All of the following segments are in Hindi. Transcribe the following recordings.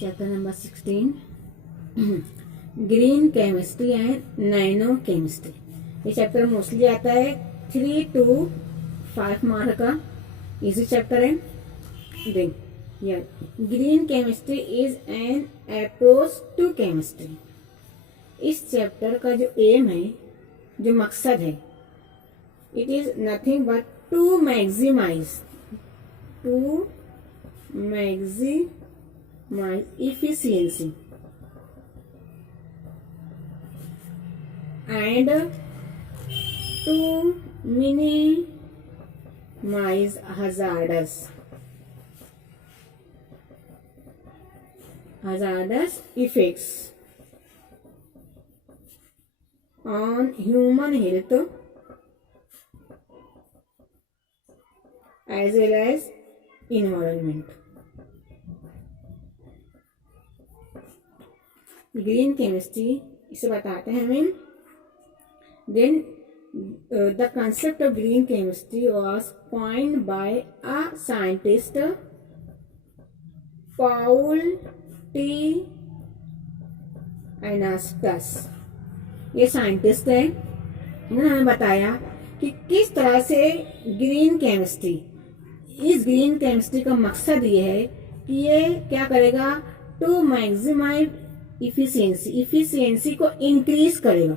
Chapter number 16 green chemistry and nano chemistry. ये चैप्टर मोस्टली आता है 3 to 5 मार्क का, इजी चैप्टर है। Green chemistry is an approach to chemistry. इस चैप्टर का जो एम है, जो मकसद है, it is nothing but to maximise efficiency and to minimize hazardous effects on human health as well as environment. Green chemistry इसे बताते हैं हमें। Then the concept of green chemistry was coined by a scientist Paul T Anastas. ये साइंटिस्ट है, उन्होंने हमें बताया कि किस तरह से ग्रीन केमिस्ट्री, इस ग्रीन केमिस्ट्री का मकसद ये है कि ये क्या करेगा, टू मैक्सिमाइज इफिशियंसी को इंक्रीज करेगा।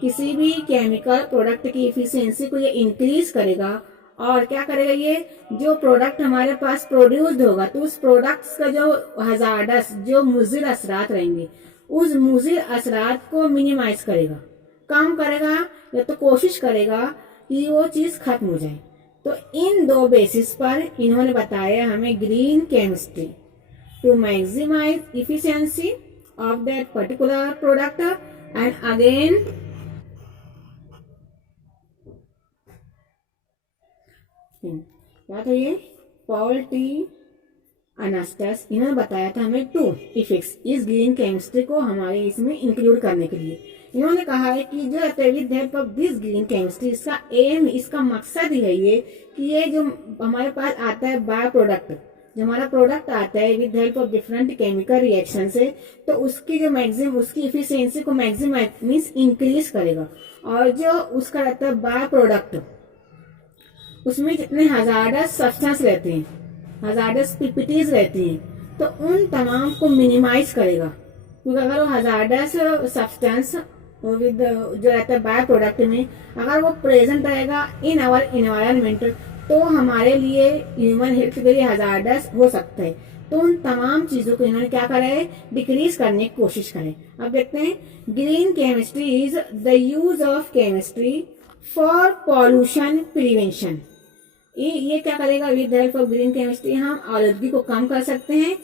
किसी भी केमिकल प्रोडक्ट की इफिशियंसी को ये इंक्रीज करेगा। और क्या करेगा, ये जो प्रोडक्ट हमारे पास प्रोड्यूस्ड होगा तो उस प्रोडक्ट्स का जो हजार्डस, जो मुज़िर असरात रहेंगे, उस मुज़िर असरात को मिनिमाइज करेगा, कम करेगा, या तो कोशिश करेगा कि वो चीज खत्म हो जाए। तो इन दो बेसिस पर इन्होंने बताया हमें green chemistry to maximize efficiency of that particular product and again क्या था ये, पॉल टी अनास्टस, इन्होंने बताया था हमें 2 इफेक्ट्स इस ग्रीन केमिस्ट्री को हमारे इसमें इंक्लूड करने के लिए। इन्होंने कहा है कि जो with help of this green chemistry, इसका एम, इसका मकसद ही है ये कि ये जो हमारे पास आता है बाय प्रोडक्ट, जो हमारा प्रोडक्ट आता है with help of different chemical reaction से, तो उसकी जो उसकी इफिशियंसी को मैक्सिमाइज मीन्स इंक्रीज करेगा। और जो उसका रहता है बाय प्रोडक्ट, उसमें जितने हजार्डस सब्सटेंस रहते हैं, हजार्डस पीपीटीज रहती हैं, तो उन तमाम को मिनिमाइज करेगा। क्योंकि अगर वो हजार्डस सब्सटेंस विद जो रहता है बाय प्रोडक्ट में, अगर वो प्रेजेंट रहेगा इन आवर एनवायरनमेंट, तो हमारे लिए ह्यूमन हेल्थ के लिए हजार्डस हो सकता है। तो उन तमाम चीजों को इन्होंने क्या करा है, डिक्रीज करने की कोशिश करें। अब देखते हैं, green chemistry is the use of chemistry for pollution prevention. ये क्या करेगा, with help of green chemistry हम आलूदगी को कम कर सकते हैं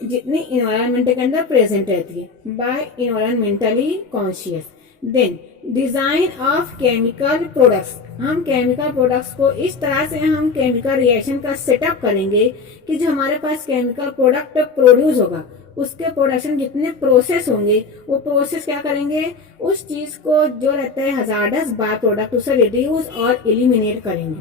जितनी इन्वायरमेंट के अंदर प्रेजेंट रहती है, by environmentally conscious. Then design of chemical products, हम केमिकल प्रोडक्ट्स को इस तरह से हम केमिकल रिएक्शन का सेटअप करेंगे कि जो हमारे पास केमिकल प्रोडक्ट प्रोड्यूस होगा, उसके प्रोडक्शन जितने प्रोसेस होंगे, वो प्रोसेस क्या करेंगे, उस चीज को जो रहता है हजार्डस बाय प्रोडक्ट, उसे रिड्यूस और एलिमिनेट करेंगे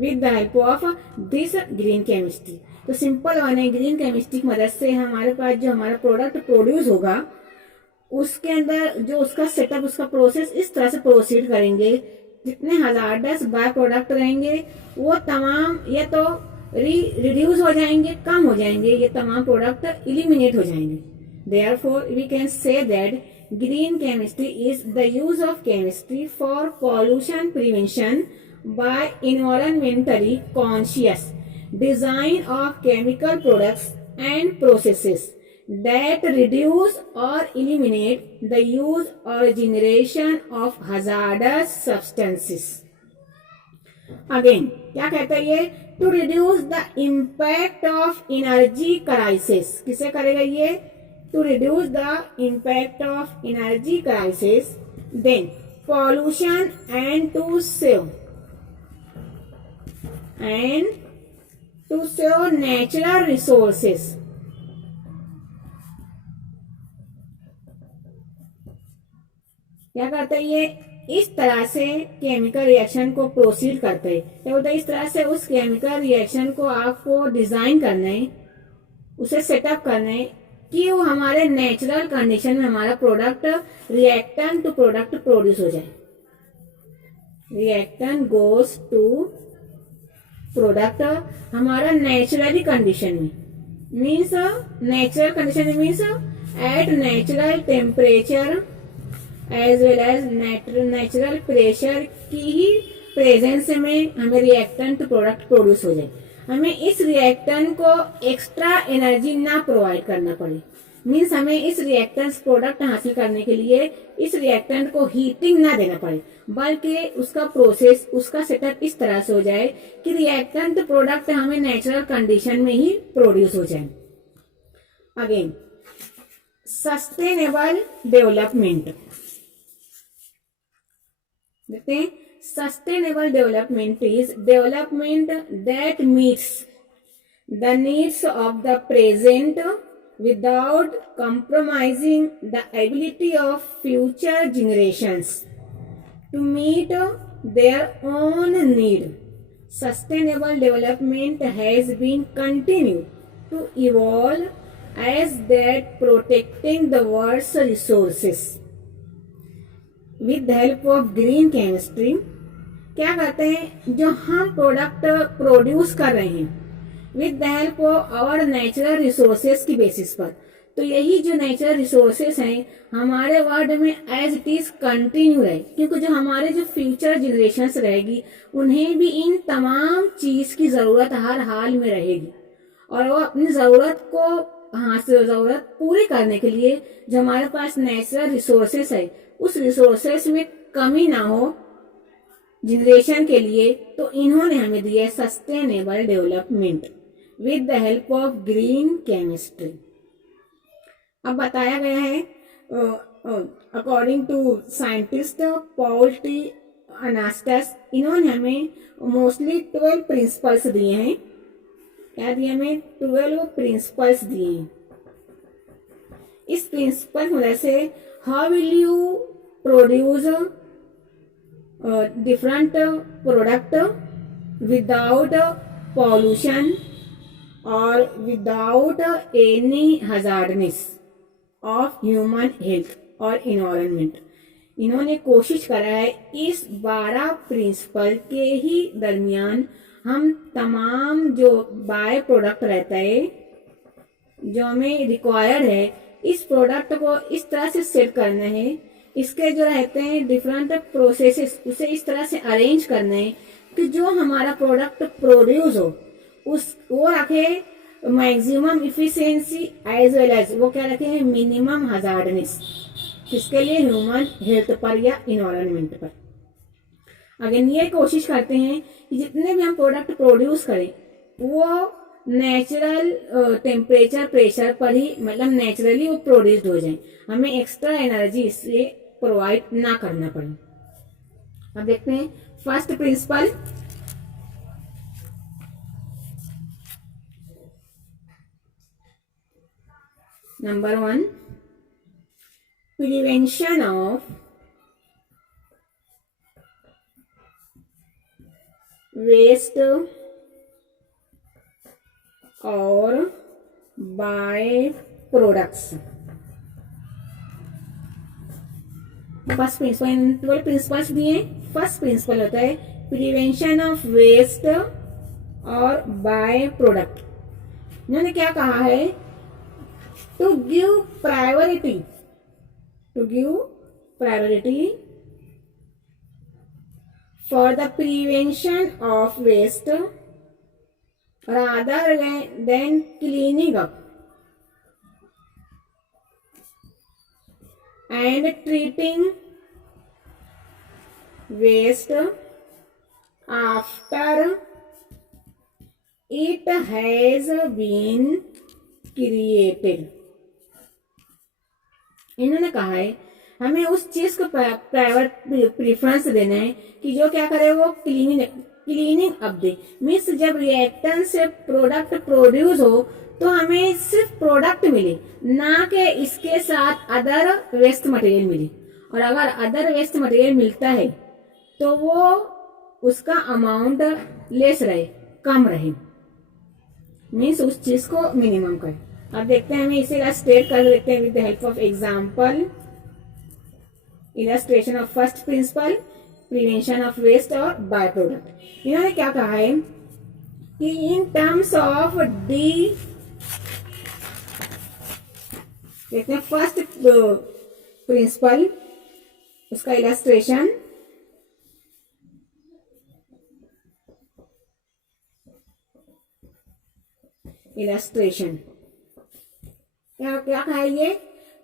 with the help of this green chemistry. तो सिंपल वन है, ग्रीन केमिस्ट्री की मदद से हमारे पास जो हमारा प्रोडक्ट प्रोड्यूस होगा, उसके अंदर जो उसका सेटअप, उसका प्रोसेस इस तरह से प्रोसीड करेंगे, जितने हजार्डस बाय प्रोडक्ट रहेंगे वो तमाम या तो रिड्यूस हो जाएंगे, कम हो जाएंगे, ये तमाम प्रोडक्ट इलिमिनेट हो जाएंगे। Therefore we can say that green chemistry is the use of chemistry for pollution prevention by environmentally conscious design of chemical products and processes that reduce or eliminate the use or generation of hazardous substances. Again, क्या कहता है ये, to reduce the impact of energy crisis. किसे करेगा ये, to reduce the impact of energy crisis. Then pollution and to save natural resources. क्या करता है ये, इस तरह से केमिकल रिएक्शन को प्रोसीड करते हैं। क्या बोलते हैं, इस तरह से उस केमिकल रिएक्शन को आपको डिजाइन करना है उसे सेटअप करना है कि वो हमारे नेचुरल कंडीशन में हमारा product reactant to product produce हो जाए। रिएक्टेंट गोस टू प्रोडक्ट हमारा नेचुरली कंडीशन में, means natural condition means at natural temperature as well as natural pressure की ही प्रेजेंस में हमें रिएक्टेंट प्रोडक्ट प्रोड्यूस हो जाए। हमें इस रिएक्टेंट को एक्स्ट्रा एनर्जी ना प्रोवाइड करना पड़े, मीन्स हमें इस रिएक्टेंट प्रोडक्ट हासिल करने के लिए इस रिएक्टेंट को हीटिंग ना देना पड़े, बल्कि उसका प्रोसेस, उसका सेटअप इस तरह से हो जाए कि रिएक्टेंट प्रोडक्ट हमें नेचुरल कंडीशन में ही प्रोड्यूस हो जाए। अगेन सस्टेनेबल डेवलपमेंट देखते हैं। Sustainable development is development that meets the needs of the present without compromising the ability of future generations to meet their own need. Sustainable development has been continued to evolve as that protecting the world's resources. With the help of green chemistry, क्या करते हैं, जो हम प्रोडक्ट प्रोड्यूस कर रहे हैं with the help of our natural resources की बेसिस पर, तो यही जो नेचुरल रिसोर्सेस हैं हमारे वर्ल्ड में एज इट इज कंटिन्यू रहे, क्योंकि जो हमारे जो फ्यूचर जनरेशंस रहेगी उन्हें भी इन तमाम चीज की जरूरत हर हाल में रहेगी, और वो अपनी जरूरत को जरूरत पूरी करने के लिए जो हमारे पास नेचुरल रिसोर्सेस है उस रिसोर्सेस में कमी ना हो जनरेशन के लिए, तो इन्होंने हमें दिया sustainable development with the help of green chemistry. अब बताया गया है according to scientist Paul T Anastas, इन्होंने हमें मोस्टली 12 प्रिंसिपल्स दिए हैं। क्या दिए हमें? 12 प्रिंसिपल्स दिए हैं। इस प्रिंसिपल की वजह से how will you produce different product without pollution or without any hazardness of human health और environment। इन्होंने कोशिश करा है इस 12 प्रिंसिपल के ही दरमियान हम तमाम जो बाय प्रोडक्ट रहता है जो हमें रिक्वायर्ड है इस प्रोडक्ट को इस तरह से सेट करना है, इसके जो रहते हैं डिफरेंट प्रोसेसेस उसे इस तरह से अरेंज करना है कि जो हमारा प्रोडक्ट प्रोड्यूस हो उस वो रखे maximum efficiency as well as वो क्या रखे हैं मिनिमम हजार्डनेस, किसके लिए? ह्यूमन हेल्थ पर या इन्वायरमेंट पर। अगेन ये कोशिश करते हैं कि जितने भी हम प्रोडक्ट प्रोड्यूस करें वो नेचुरल टेम्परेचर प्रेशर पर ही, मतलब नेचुरली वो प्रोड्यूस्ड हो जाए, हमें एक्स्ट्रा एनर्जी इससे प्रोवाइड ना करना पड़े। अब देखते हैं first principle, number 1, prevention of waste और byproducts. First principle 12 principles दिए। फर्स्ट प्रिंसिपल होता है प्रिवेंशन ऑफ वेस्ट और बाय प्रोडक्ट। इन्होंने क्या कहा है? To give priority for the prevention of waste rather than cleaning up and treating waste after it has been created। इन्होंने कहा है हमें उस चीज को प्रेफरेंस देना है कि जो क्या करे वो क्लीनिंग अप दे, मीन्स जब रिएक्टेंट से प्रोडक्ट प्रोड्यूस हो तो हमें सिर्फ प्रोडक्ट मिले, ना कि इसके साथ अदर वेस्ट मटेरियल मिले, और अगर अदर वेस्ट मटेरियल मिलता है तो वो उसका अमाउंट लेस रहे, कम रहे। मीन्स उस चीज को मिनिमम करें। अब देखते हैं, हमें इसे इलस्ट्रेट कर देखते हैं with the help of example. Illustration of first principle, prevention of waste और बाय प्रोडक्ट। इन्होंने क्या कहा है कि इन टर्म्स ऑफ डी, देखते हैं फर्स्ट प्रिंसिपल, उसका इलस्ट्रेशन, इलस्ट्रेशन क्या क्या कहा है ये,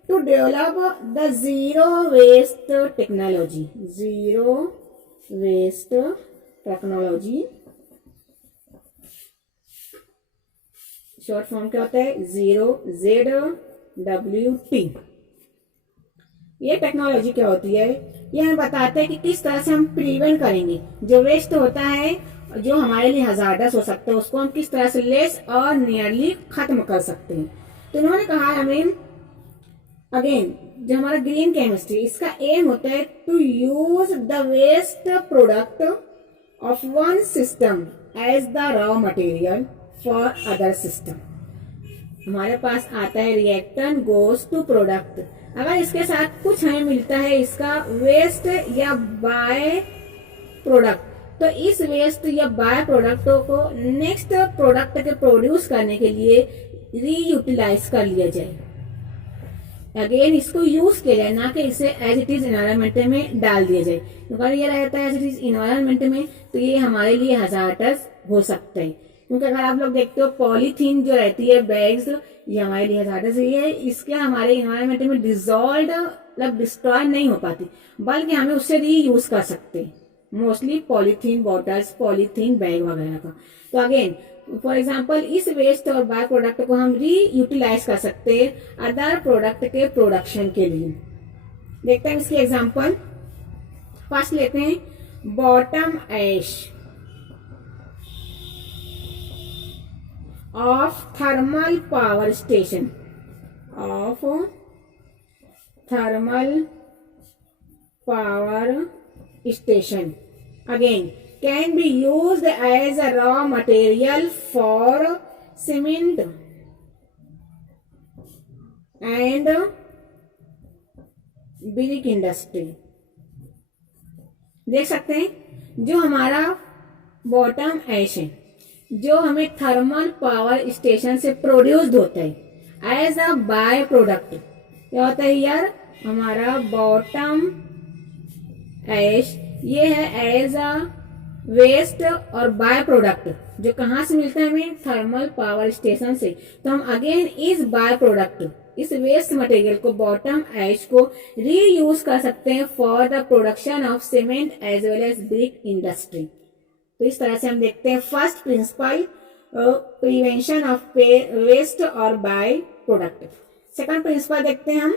to develop the zero waste technology, zero waste technology, short form क्या होता है, जीरो ZWT। ये टेक्नोलॉजी क्या होती है, ये हमें बताते हैं कि किस तरह से हम प्रिवेंट करेंगे जो वेस्ट होता है, जो हमारे लिए हजार्डस हो सकता है, उसको हम किस तरह से लेस और नियरली खत्म कर सकते हैं। तो उन्होंने कहा हमें, अगेन जो हमारा ग्रीन केमिस्ट्री, इसका एम होता है to use the waste product of one system as the raw material for other system. हमारे पास आता है रिएक्टेंट गोज टू प्रोडक्ट, अगर इसके साथ कुछ हमें मिलता है इसका वेस्ट या बाय प्रोडक्ट, तो इस वेस्ट या बाय प्रोडक्टों को नेक्स्ट प्रोडक्ट के प्रोड्यूस करने के लिए रीयूटिलाइज कर लिया जाए, अगेन इसको यूज किया जाए, ना कि इसे एज इट इज इन्वायरमेंट में डाल दिया जाए। अगर ये रहता है एज इट इज इन्वायरमेंट में तो ये हमारे लिए हजार्डस हो सकता है, क्योंकि अगर आप लोग देखते हो पॉलीथीन जो रहती है बैग्स, ये हमारे लिए हजार्डस है, इसके हमारे इन्वायरमेंट में डिजोल्व मतलब डिस्ट्रॉय नहीं हो पाती, बल्कि हमें उससे रीयूज कर सकते हैं, mostly polythene bottles, polythene bag वगैरह का। तो अगेन फॉर एग्जाम्पल इस वेस्ट और बाय प्रोडक्ट को हम रीयूटिलाइज कर सकते हैं अदर प्रोडक्ट के प्रोडक्शन के लिए। देखते हैं इसकी एग्जाम्पल। फर्स्ट लेते हैं bottom ash of thermal power station, of thermal power station again can be used as a raw material for cement and brick industry। देख सकते हैं जो हमारा बॉटम ऐश है, जो हमें थर्मल पावर स्टेशन से प्रोड्यूस्ड होता है एज अ बाय प्रोडक्ट, क्या होता है यार, हमारा बॉटम ऐश ये है एज अ वेस्ट और बाय प्रोडक्ट, जो कहाँ से मिलता है हमें, थर्मल पावर स्टेशन से। तो हम अगेन इस बाय प्रोडक्ट, इस वेस्ट मटेरियल को, बॉटम ऐश को रीयूज कर सकते हैं for the production of cement as well as brick industry. तो इस तरह से हम देखते हैं first principle prevention of waste और बाय प्रोडक्ट। सेकंड प्रिंसिपल देखते हैं हम